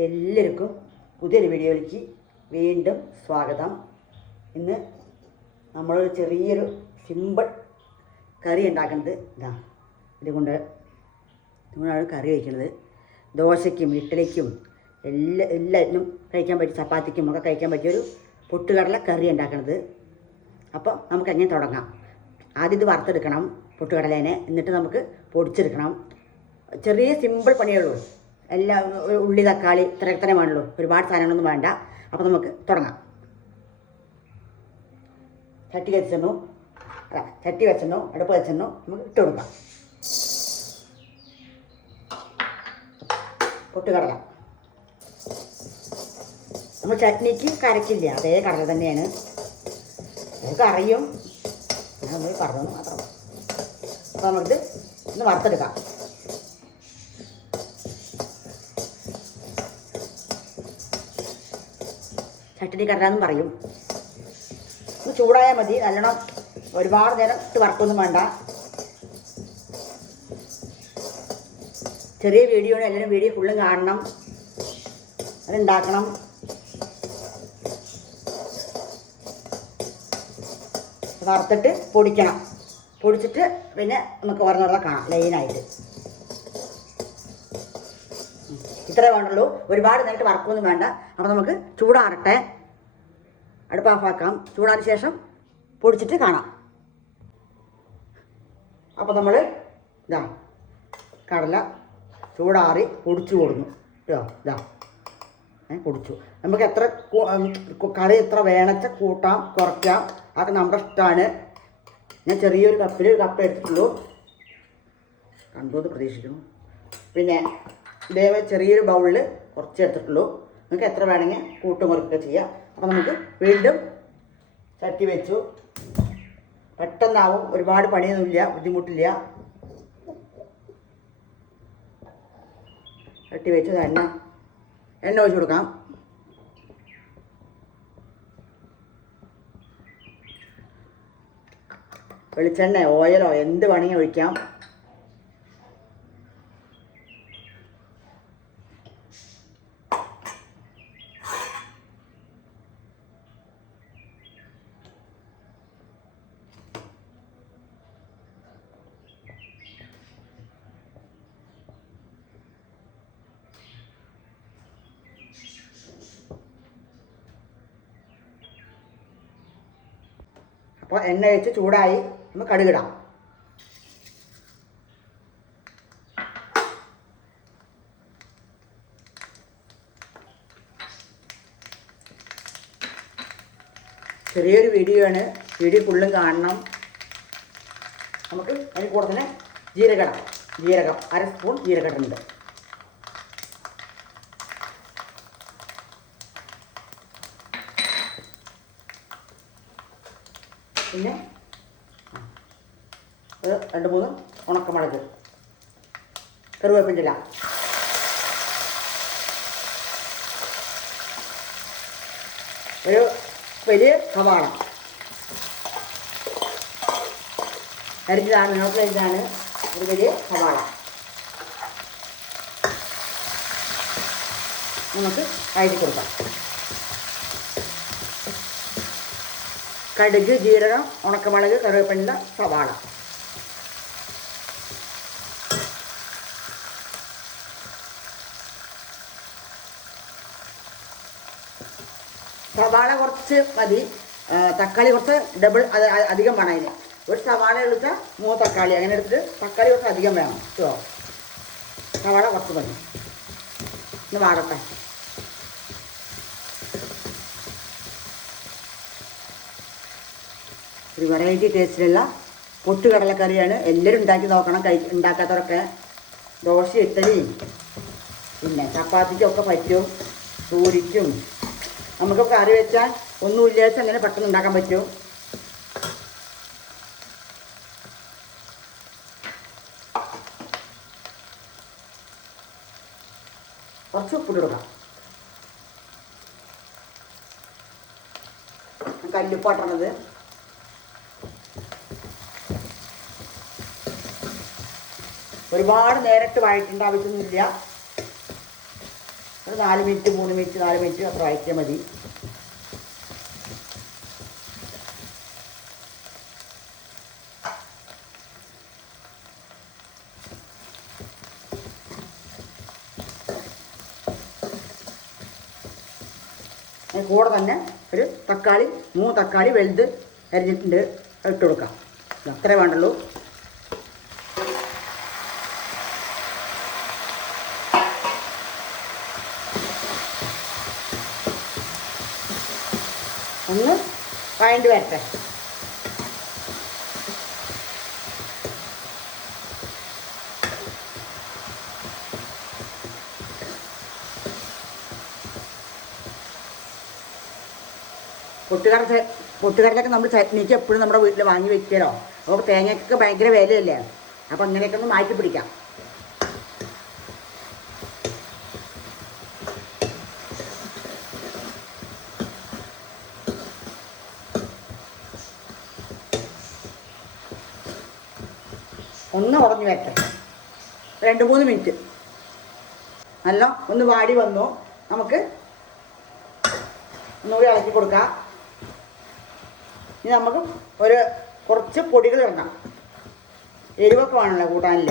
എല്ലാവർക്കും പുതിയൊരു വീഡിയോയിലേക്ക് വീണ്ടും സ്വാഗതം. ഇന്ന് നമ്മളൊരു ചെറിയൊരു സിമ്പിൾ കറി ഉണ്ടാക്കുന്നത് ഇതുകൊണ്ടാണ് കറി വയ്ക്കുന്നത്. ദോശയ്ക്കും ഇഡ്ഡലിക്കും എല്ലാത്തിനും കഴിക്കാൻ പറ്റിയ, ചപ്പാത്തിക്കും ഒക്കെ കഴിക്കാൻ പറ്റിയൊരു പൊട്ടുകടല കറി ഉണ്ടാക്കുന്നത്. അപ്പോൾ നമുക്ക് എങ്ങനെ തുടങ്ങാം. ആദ്യം ഇത് വറുത്തെടുക്കണം പൊട്ടുകടലേനെ, എന്നിട്ട് നമുക്ക് പൊടിച്ചെടുക്കണം. ചെറിയ സിമ്പിൾ പണിയുള്ളൂ. എല്ലാം ഉള്ളി തക്കാളി ഇത്രയും വേണുള്ളൂ, ഒരുപാട് സാധനങ്ങളൊന്നും വേണ്ട. അപ്പോൾ നമുക്ക് തുടങ്ങാം. ചട്ടി വെച്ചെണ്ണു അടുപ്പ് വെച്ചെണ്ണു നമുക്ക് ഇട്ട് കൊടുക്കാം. പൊട്ടുകടല നമ്മൾ ചട്നിക്ക് കരക്കില്ല, അതേ കടല തന്നെയാണ്. നമുക്ക് അറിയും, ഞാൻ നമ്മൾ പറഞ്ഞു മാത്രം. അപ്പോൾ നമുക്കിത് ഒന്ന് വറുത്തെടുക്കാം. ചട്ടിനി കടല എന്നും പറയും. ഒന്ന് ചൂടായാൽ മതി, നല്ലോണം ഒരുപാട് നേരം ഇട്ട് വറുക്കൊന്നും വേണ്ട. ചെറിയ വീഡിയോ ആണ്, എല്ലാവരും വീഡിയോ ഫുള്ളും കാണണം, അതുണ്ടാക്കണം. വറുത്തിട്ട് പൊടിക്കണം. പൊടിച്ചിട്ട് പിന്നെ നമുക്ക് ഓരോന്നോടെ കാണാം ലൈനായിട്ട്. ഇത്രേ വേണ്ടുള്ളൂ, ഒരുപാട് നേരിട്ട് വറക്കൊന്നും വേണ്ട. അപ്പോൾ നമുക്ക് ചൂടാറട്ടെ, അടുപ്പ് ഓഫാക്കാം. ചൂടാറിന് ശേഷം പൊടിച്ചിട്ട് കാണാം. അപ്പോൾ നമ്മൾ കടല ചൂടാറി പൊടിച്ചു കൊടുക്കുന്നു കേട്ടോ. പൊടിച്ചു. നമുക്ക് എത്ര കറി എത്ര വേണച്ച കൂട്ടാം കുറയ്ക്കാം, അതൊക്കെ നമ്മുടെ ഇഷ്ടമാണ്. ഞാൻ ചെറിയൊരു കപ്പ് എടുത്തിട്ടുള്ളൂ, കണ്ടു പ്രതീക്ഷിക്കുന്നു. പിന്നെ ഇതേപോലെ ചെറിയൊരു ബൗളിൽ കുറച്ച് എടുത്തിട്ടുള്ളൂ. നിങ്ങൾക്ക് എത്ര വേണമെങ്കിൽ കൂട്ടും കുറയ്ക്കുക ചെയ്യാം. അപ്പോൾ നമുക്ക് വീണ്ടും ചട്ടി വെച്ചു. പെട്ടെന്നാവും, ഒരുപാട് പണിയൊന്നുമില്ല, ബുദ്ധിമുട്ടില്ല. ചട്ടി വെച്ച് എണ്ണ ഒഴിച്ച് കൊടുക്കാം. വെളിച്ചെണ്ണ ഓയിലോ എന്ത് വേണമെങ്കിൽ ഒഴിക്കാം. അപ്പോൾ എണ്ണ വെച്ച് ചൂടായി, നമുക്ക് കടുകിടാം. ചെറിയൊരു വീഡിയോ ആണ്, വീഡിയോ ഫുള്ളും കാണണം. നമുക്ക് അതിന് കൂടെ തന്നെ ജീരകം 1 സ്പൂൺ ജീരകമുണ്ട്. പിന്നെ 2-3 ഉണക്കമുളക്, കറിവേപ്പിൻ്റെ ഇല, ഒരു വലിയ സവാള അരിഞ്ഞതാണ്, നീളത്തിലരിഞ്ഞതാണ് ഒരു വലിയ സവാള. നമുക്ക് കഴുകി കൊടുക്കാം. കടുക്, ജീരകം, ഉണക്കമുളക്, കറിവേപ്പില, സവാള. സവാള കുറച്ച് മതി, തക്കാളി കുറച്ച് ഡബിൾ അധികം വേണം. അതിന് ഒരു സവാള എടുത്താൽ 3 തക്കാളി, അങ്ങനെ എടുത്തിട്ട് തക്കാളി കുറച്ച് അധികം വേണം കേട്ടോ. സവാള കുറച്ച് മതി. ഒന്ന് വാടട്ടെ. ഒരു വെറൈറ്റി ടേസ്റ്റിലുള്ള പൊട്ടുകടലക്കറിയാണ്. എല്ലാവരും ഉണ്ടാക്കി നോക്കണം. ഉണ്ടാക്കാത്തവരൊക്കെ ദോശ ഇഡ്ഡലിയും പിന്നെ ചപ്പാത്തിക്കൊക്കെ പറ്റും, പൂരിക്കും. നമുക്ക് കറി വെച്ചാൽ ഒന്നുമില്ലാച്ച അങ്ങനെ പെട്ടെന്ന് ഉണ്ടാക്കാൻ പറ്റും. കുറച്ച് ഉപ്പിട്ട് കൊടുക്കാം. കല്ലുപ്പാട്ടണത്. ഒരുപാട് നേരിട്ട് വഴറ്റേണ്ട ആവശ്യമൊന്നുമില്ല. ഒരു 4 മിനിറ്റ് 3 മിനിറ്റ് 4 മിനിറ്റ് അത്ര വഴറ്റിയാൽ മതി. കൂടെ തന്നെ ഒരു തക്കാളി 3 തക്കാളി വലുത് അരിഞ്ഞിട്ടുണ്ട്, ഇട്ട് കൊടുക്കാം. അത്രേ വേണ്ടുള്ളൂ. ഒന്ന് വഴണ്ടി വരട്ടെ. പൊട്ടുകടലൊക്കെ നമ്മൾ ചട്നിക്ക് എപ്പോഴും നമ്മുടെ വീട്ടിൽ വാങ്ങി വെക്കലോ. അപ്പോൾ തേങ്ങയ്ക്കൊക്കെ ഭയങ്കര വിലയല്ലേ. അപ്പോൾ അങ്ങനെയൊക്കെ ഒന്ന് മാറ്റി പിടിക്കാം. ഒന്ന് ഉടഞ്ഞു വരട്ടെ. 2-3 മിനിറ്റ് നല്ല ഒന്ന് വാടി വന്നു. നമുക്ക് ഒന്നുകൂടി ഇളക്കി കൊടുക്കാം. ഇനി നമുക്ക് കുറച്ച് പൊടികൾ ഇടണം. എരിവൊക്കെ വേണമല്ലോ കൂട്ടാനിൽ.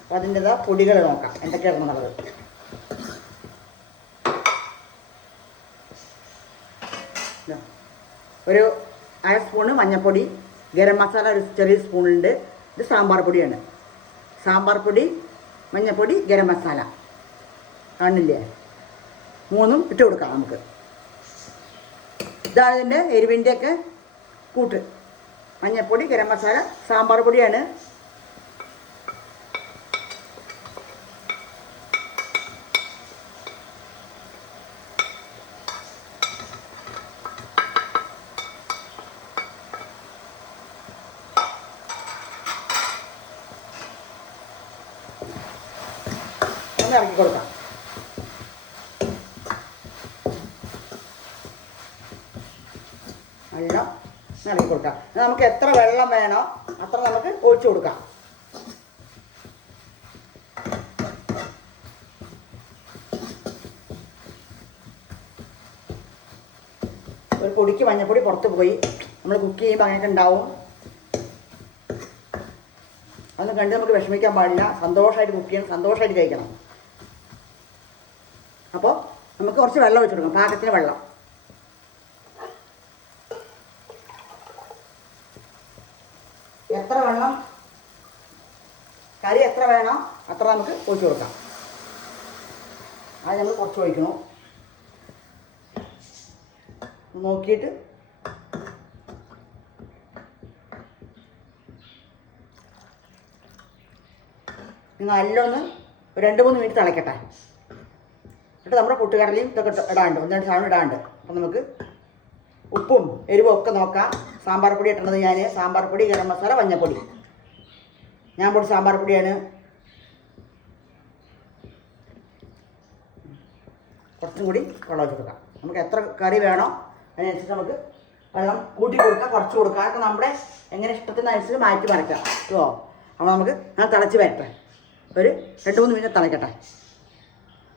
അപ്പം അതിൻ്റെതാ പൊടികൾ നോക്കാം എന്തൊക്കെ ഇടണം എന്നുള്ളത്. ഒരു 1/2 സ്പൂണ് മഞ്ഞൾപ്പൊടി, ഗരം മസാല ഒരു ചെറിയ സ്പൂണുണ്ട്. ഇത് സാമ്പാർ പൊടിയാണ്. സാമ്പാർ പൊടി, മഞ്ഞൾപ്പൊടി, ഗരം മസാല കാണില്ലേ, 3ഉം ഇട്ട് കൊടുക്കാം നമുക്ക്. ഇതാണ് ഇതിൻ്റെ എരിവിൻ്റെയൊക്കെ കൂട്ട്. മഞ്ഞൾപ്പൊടി, ഗരം മസാല, സാമ്പാർ പൊടിയാണ്. ഒന്ന് ഇറക്കി കൊടുക്കാം. വെള്ളം ഇറക്കി കൊടുക്കാം. നമുക്ക് എത്ര വെള്ളം വേണോ അത്ര നമുക്ക് ഒഴിച്ചു കൊടുക്കാം. ഒരു പൊടിക്ക് മഞ്ഞൾപ്പൊടി പുറത്ത് പോയി. നമ്മൾ കുക്ക് ചെയ്യുമ്പോൾ അങ്ങനെയൊക്കെ ഉണ്ടാവും. അതൊന്നും കണ്ട് നമുക്ക് വിഷമിക്കാൻ പാടില്ല. സന്തോഷമായിട്ട് കുക്ക് ചെയ്യണം, സന്തോഷമായിട്ട് കഴിക്കണം. അപ്പോൾ നമുക്ക് കുറച്ച് വെള്ളം ഒഴിച്ചു കൊടുക്കാം. പാകത്തിന് വെള്ളം. എത്ര വെള്ളം, കറി എത്ര വേണോ അത്ര നമുക്ക് ഒഴിച്ചു കൊടുക്കാം. അത് നമ്മൾ കുറച്ച് ഒഴിക്കണം. നോക്കിയിട്ട് നല്ലൊന്ന് 2-3 മിനിറ്റ് തിളയ്ക്കട്ടെ. എന്നിട്ട് നമ്മുടെ പൊട്ടുകടലയും ഇതൊക്കെ ഇടാണ്ട് 1-2 സാധനം ഇടാണ്ട്. അപ്പം നമുക്ക് ഉപ്പും എരിവും ഒക്കെ നോക്കാം. സാമ്പാർ പൊടി ഇട്ടത് ഞാൻ സാമ്പാർ പൊടി, ഗരം മസാല, മഞ്ഞൾപ്പൊടി. ഞാൻ പൊടി സാമ്പാർ പൊടിയാണ്. കുറച്ചും കൂടി വെള്ളം ഒഴിച്ച് കൊടുക്കാം. നമുക്ക് എത്ര കറി വേണോ അതിനനുസരിച്ച് നമുക്ക് വെള്ളം കൂട്ടി കൊടുക്കാം, കുറച്ച് കൊടുക്കാം. അതൊക്കെ നമ്മുടെ എങ്ങനെ ഇഷ്ടത്തിനനുസരിച്ച് മാറ്റി മറക്കാം കേട്ടോ. അപ്പോൾ നമുക്ക് ഞാൻ തിളച്ച് വരട്ടെ. ഒരു 2-3 മിനിറ്റ് തിളയ്ക്കട്ടെ.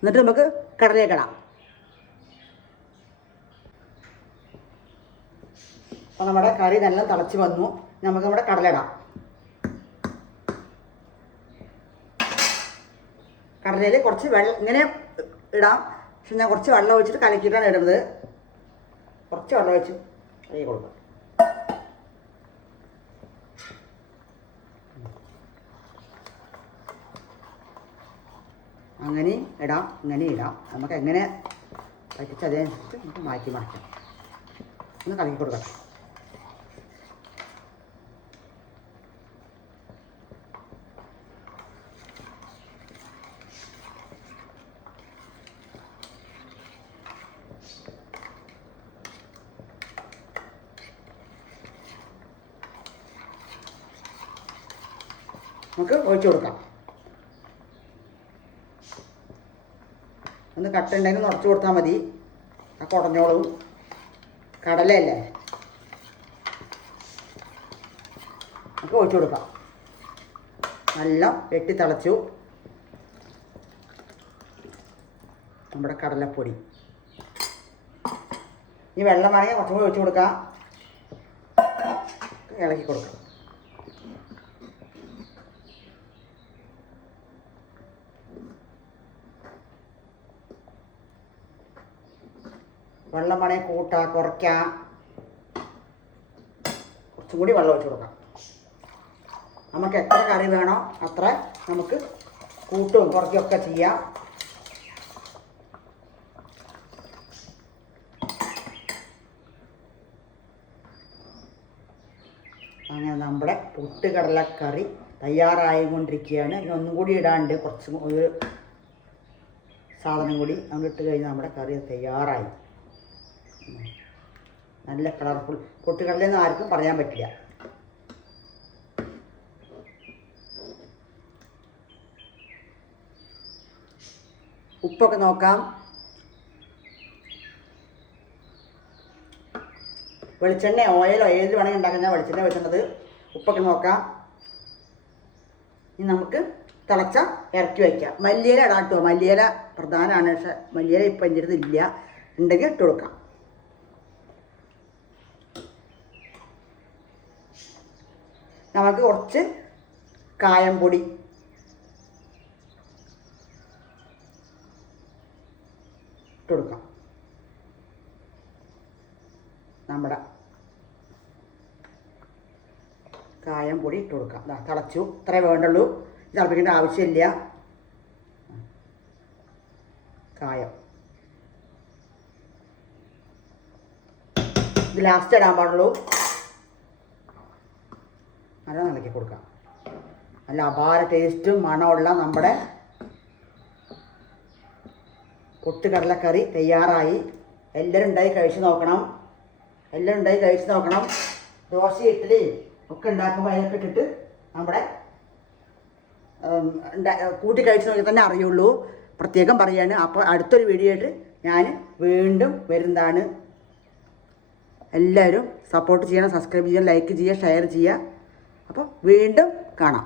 എന്നിട്ട് നമുക്ക് കടലയിലിടാം. അപ്പോൾ നമ്മുടെ കറി നല്ല തിളച്ച് വന്നു. നമുക്ക് നമ്മുടെ കടലയിടാം. കടലയിൽ കുറച്ച് വെള്ളം ഇങ്ങനെ ഇടാം. പക്ഷെ ഞാൻ കുറച്ച് വെള്ളം ഒഴിച്ചിട്ട് കലക്കിയിട്ടാണ് ഇടുന്നത്. കുറച്ച് വെള്ളം ഒഴിച്ച് കഴുകി കൊടുക്കാം. അങ്ങനെ ഇടാം, ഇങ്ങനെ ഇടാം. നമുക്ക് എങ്ങനെ പറ്റിച്ച് അതനുസരിച്ച് നമുക്ക് മാറ്റി മാറ്റാം. ഒന്ന് കലക്കി കൊടുക്കാം. നമുക്ക് ഒഴിച്ചു കൊടുക്കാം. ഒന്ന് കട്ടുണ്ടെങ്കിൽ നിറച്ച് കൊടുത്താൽ മതി. ആ കുടഞ്ഞോളും. കടലയല്ലേ, നമുക്ക് ഒഴിച്ചു കൊടുക്കാം. നല്ല വെട്ടി തിളച്ചു. നമ്മുടെ കടലപ്പൊടി. ഈ വെള്ളം വേണമെങ്കിൽ കുറച്ചും കൂടി ഒഴിച്ച് കൊടുക്കാം. ഇളക്കി കൊടുക്കാം. വെള്ളം വേണമെങ്കിൽ കൂട്ടാം, കുറയ്ക്കാം. കുറച്ചും കൂടി വെള്ളം ഒഴിച്ച് കൊടുക്കാം. നമുക്ക് എത്ര കറി വേണോ അത്ര നമുക്ക് കൂട്ടും കുറയ്ക്കുകയൊക്കെ ചെയ്യാം. അങ്ങനെ നമ്മുടെ പൊട്ടുകടലക്കറി തയ്യാറായിക്കൊണ്ടിരിക്കുകയാണ്. ഇനി ഒന്നും കൂടി ഇടാണ്ട് കുറച്ച് ഒരു സാധനം കൂടി അങ്ങ് ഇട്ട് കഴിഞ്ഞാൽ നമ്മുടെ കറി തയ്യാറായി. നല്ല കളർഫുൾ. പൊട്ടുകടലെന്ന് ആർക്കും പറയാൻ പറ്റില്ല. ഉപ്പൊക്കെ നോക്കാം. വെളിച്ചെണ്ണ ഓയിലോ ഏതിൽ വേണമെങ്കിൽ ഉണ്ടാക്കാൻ ഞാൻ വെളിച്ചെണ്ണ വെച്ചിട്ടുള്ളത്. ഉപ്പൊക്കെ നോക്കാം. ഇനി നമുക്ക് തിളച്ച ഇറക്കി വയ്ക്കാം. മല്ലിയില ഇടാം കേട്ടോ. മല്ലിയില പ്രധാനമാണ്. പക്ഷെ മല്ലിയില ഇപ്പം എൻ്റെ അടുത്ത് ഇല്ല. ഉണ്ടെങ്കിൽ ഇട്ട് കൊടുക്കാം. നമുക്ക് കുറച്ച് കായം പൊടി ഇട്ട് കൊടുക്കാം. നമ്മുടെ കായം പൊടി ഇട്ട് കൊടുക്കാം. തിളച്ചു. ഇത്രേ വേണ്ടുള്ളൂ. തിളപ്പിക്കേണ്ട ആവശ്യമില്ല. കായം ഇത് ലാസ്റ്റ് ഇടാൻ പാടുള്ളൂ. നല്ല ഇളക്കി കൊടുക്കാം. നല്ല അപാര ടേസ്റ്റും മണമുള്ള നമ്മുടെ പൊട്ടുകടലക്കറി തയ്യാറായി. എല്ലാവരും ഉണ്ടായി കഴിച്ച് നോക്കണം. ദോശ ഇഡ്ഡലി ഒക്കെ ഉണ്ടാക്കുമ്പോൾ അതിനൊക്കെ ഇട്ടിട്ട് നമ്മുടെ കൂട്ടി കഴിച്ച് നോക്കി തന്നെ അറിയുള്ളൂ. പ്രത്യേകം പറയാണ്. അപ്പോൾ അടുത്തൊരു വീഡിയോ ആയിട്ട് ഞാൻ വീണ്ടും വരുന്നതാണ്. എല്ലാവരും സപ്പോർട്ട് ചെയ്യണം, സബ്സ്ക്രൈബ് ചെയ്യണം, ലൈക്ക് ചെയ്യുക, ഷെയർ ചെയ്യുക. അപ്പോൾ വീണ്ടും കാണാം.